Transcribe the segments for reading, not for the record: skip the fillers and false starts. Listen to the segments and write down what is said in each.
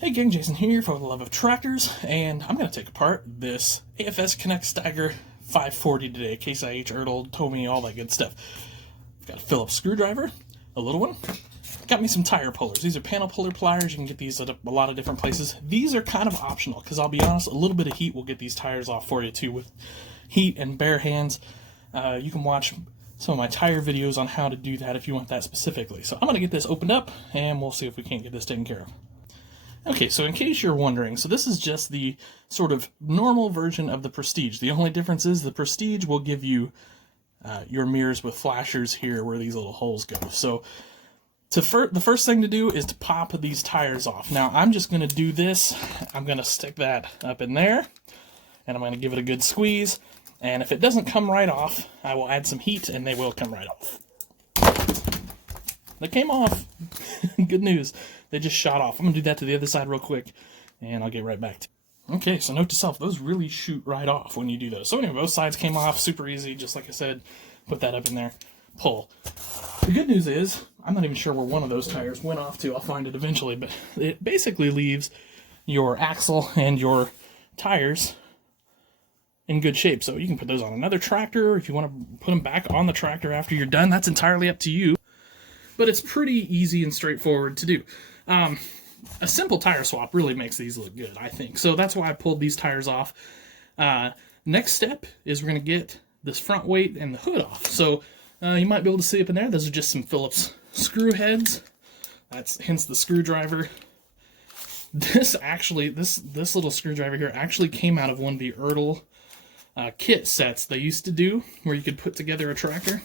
Hey gang, Jason here for the love of tractors, and I'm going to take apart this AFS Connect Stagger 540 today. Case IH, Ertl, Tommy, all that good stuff. I've got a Phillips screwdriver, a little one. Got me some tire pullers. These are panel puller pliers. You can get these at a lot of different places. These are kind of optional, because I'll be honest, a little bit of heat will get these tires off for you too. With heat and bare hands, you can watch some of my tire videos on how to do that if you want that specifically. So I'm going to get this opened up, and we'll see if we can't get this taken care of. Okay, so in case you're wondering, so this is just the sort of normal version of the Prestige. The only difference is the Prestige will give you your mirrors with flashers here where these little holes go. So the first thing to do is to pop these tires off. Now I'm just going to do this. I'm going to stick that up in there, and I'm going to give it a good squeeze. And if it doesn't come right off, I will add some heat and they will come right off. They came off. Good news. They just shot off. I'm going to do that to the other side real quick, and I'll get right back to you. Okay, so note to self, those really shoot right off when you do those. So anyway, both sides came off, super easy, just like I said. Put that up in there, pull. The good news is, I'm not even sure where one of those tires went off to. I'll find it eventually, but it basically leaves your axle and your tires in good shape. So you can put those on another tractor. If you want to put them back on the tractor after you're done, that's entirely up to you. But it's pretty easy and straightforward to do. A simple tire swap really makes these look good, I think. So that's why I pulled these tires off. Next step is we're going to get this front weight and the hood off. So you might be able to see up in there, those are just some Phillips screw heads. That's hence the screwdriver. This little screwdriver here actually came out of one of the Ertl kit sets they used to do, where you could put together a tractor.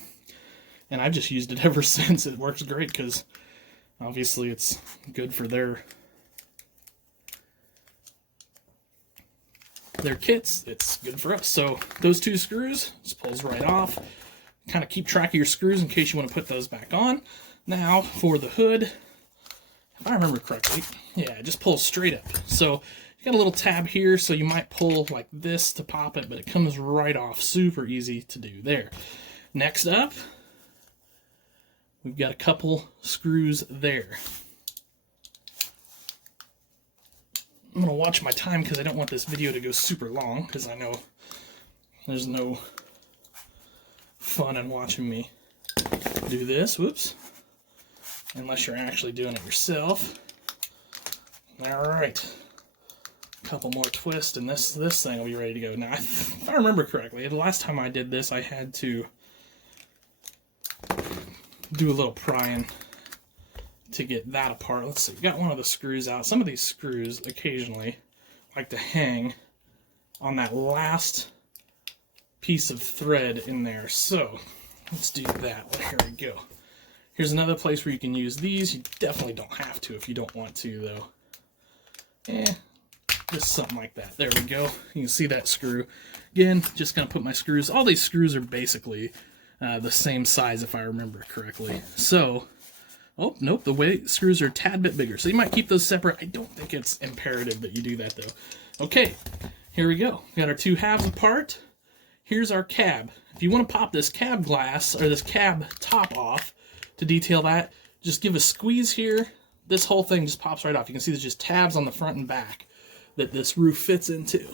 And I've just used it ever since. It works great because obviously it's good for their kits. It's good for us. So those two screws, this pulls right off. Kind of keep track of your screws in case you want to put those back on. Now for the hood, if I remember correctly, yeah, it just pulls straight up. So you got a little tab here, so you might pull like this to pop it, but it comes right off. Super easy to do there. Next up, we've got a couple screws there. I'm going to watch my time because I don't want this video to go super long, because I know there's no fun in watching me do this. Whoops. Unless you're actually doing it yourself. Alright. A couple more twists and this thing will be ready to go. Now, if I remember correctly, the last time I did this, I had to do a little prying to get that apart. Let's see, got one of the screws out. Some of these screws occasionally like to hang on that last piece of thread in there. So let's do that. Here we go. Here's another place where you can use these. You definitely don't have to if you don't want to, though. Just something like that. There we go. You can see that screw. Again, just gonna put my screws. All these screws are basically the same size, if I remember correctly. So, oh, nope, the weight screws are a tad bit bigger. So you might keep those separate. I don't think it's imperative that you do that, though. Okay, here we go. We got our two halves apart. Here's our cab. If you want to pop this cab glass, or this cab top off to detail that, just give a squeeze here. This whole thing just pops right off. You can see there's just tabs on the front and back that this roof fits into.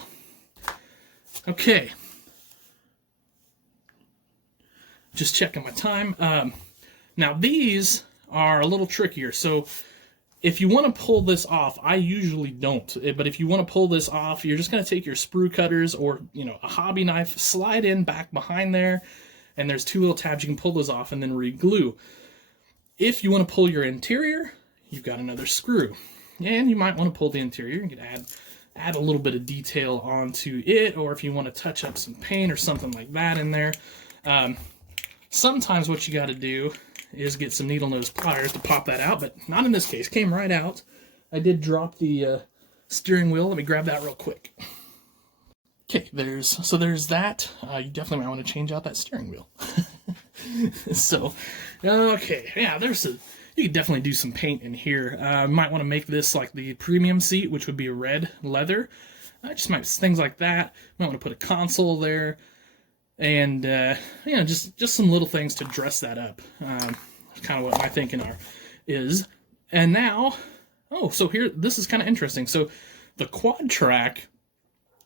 Okay. Just checking my time. Now these are a little trickier. So if you want to pull this off, I usually don't. But if you want to pull this off, you're just going to take your sprue cutters or a hobby knife, slide in back behind there, and there's two little tabs. You can pull those off and then re-glue. If you want to pull your interior, you've got another screw. And you might want to pull the interior. You can add a little bit of detail onto it, or if you want to touch up some paint or something like that in there. Sometimes what you got to do is get some needle nose pliers to pop that out, but not in this case. Came right out. I did drop the steering wheel. Let me grab that real quick. Okay, there's that. You definitely might want to change out that steering wheel. So, okay, yeah, you could definitely do some paint in here. Might want to make this like the premium seat, which would be red leather. Things like that. Might want to put a console there. And, just some little things to dress that up. Kind of what my thinking is. And now, Oh, so here, this is kind of interesting. So the quad track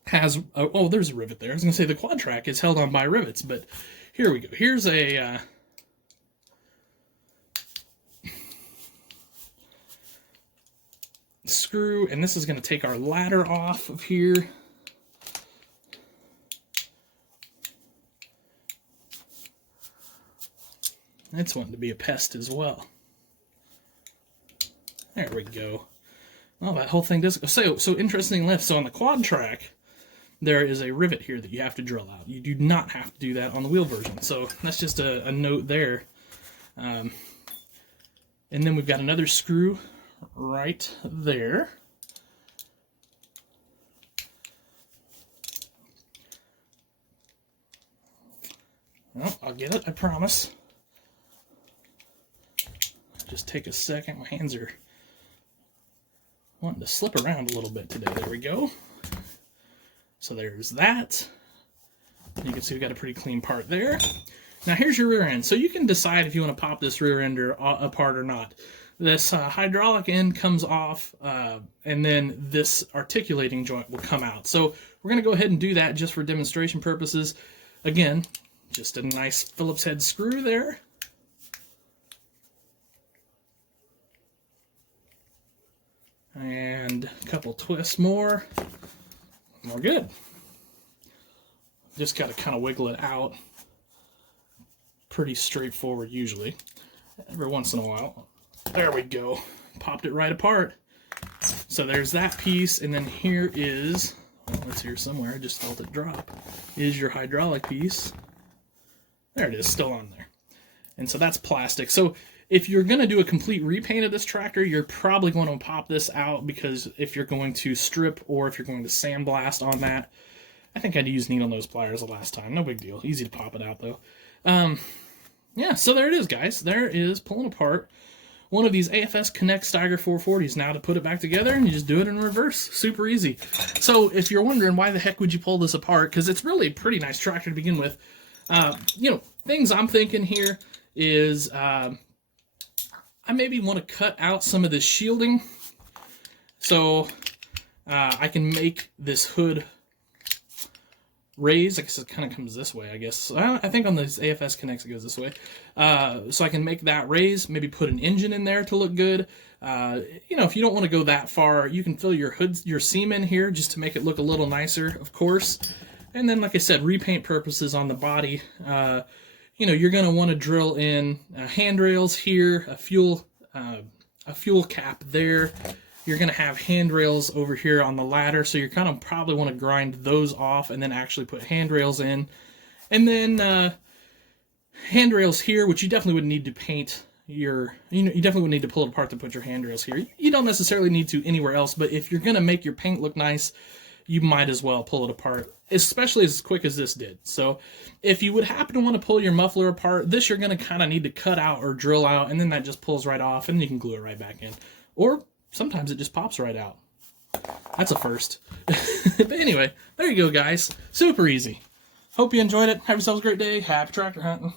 has, oh, there's a rivet there. I was going to say the quad track is held on by rivets, but here we go. Here's a screw, and this is going to take our ladder off of here. It's wanting to be a pest as well. There we go. Well, that whole thing does. So interesting lift. So on the quad track, there is a rivet here that you have to drill out. You do not have to do that on the wheel version. So that's just a note there. And then we've got another screw right there. Well, I'll get it, I promise. Just take a second. My hands are wanting to slip around a little bit today. There we go. So there's that. You can see we've got a pretty clean part there. Now here's your rear end. So you can decide if you want to pop this rear end apart or not. This hydraulic end comes off, and then this articulating joint will come out. So we're going to go ahead and do that just for demonstration purposes. Again, just a nice Phillips head screw there. And a couple twists more. And we're good. Just got to kind of wiggle it out. Pretty straightforward usually. Every once in a while. There we go. Popped it right apart. So there's that piece, and then here is, well, it's here somewhere, I just felt it drop, is your hydraulic piece. There it is, still on there. And so that's plastic. So if you're going to do a complete repaint of this tractor, you're probably going to pop this out, because if you're going to strip or if you're going to sandblast on that, I think I'd use needle nose pliers the last time. No big deal. Easy to pop it out, though. Yeah, so there it is, guys. There is pulling apart one of these AFS Connect Steiger 440s. Now to put it back together, and you just do it in reverse. Super easy. So if you're wondering why the heck would you pull this apart, because it's really a pretty nice tractor to begin with. You know, things I'm thinking here is I maybe want to cut out some of this shielding so I can make this hood raise. I guess it kind of comes this way, I guess. I think on these AFS Connects it goes this way. So I can make that raise, maybe put an engine in there to look good. You know, if you don't want to go that far, you can fill your seam in here just to make it look a little nicer, of course. And then, like I said, repaint purposes on the body. You know, you're going to want to drill in handrails here, a fuel cap there. You're going to have handrails over here on the ladder, so you're kind of probably want to grind those off and then actually put handrails in. And then handrails here, which you definitely would need to paint your, you definitely would need to pull it apart to put your handrails here. You don't necessarily need to anywhere else, but if you're going to make your paint look nice, you might as well pull it apart, especially as quick as this did. So if you would happen to want to pull your muffler apart, this you're going to kind of need to cut out or drill out, and then that just pulls right off, and you can glue it right back in. Or sometimes it just pops right out. That's a first. But anyway, there you go, guys. Super easy. Hope you enjoyed it. Have yourselves a great day. Happy tractor hunting.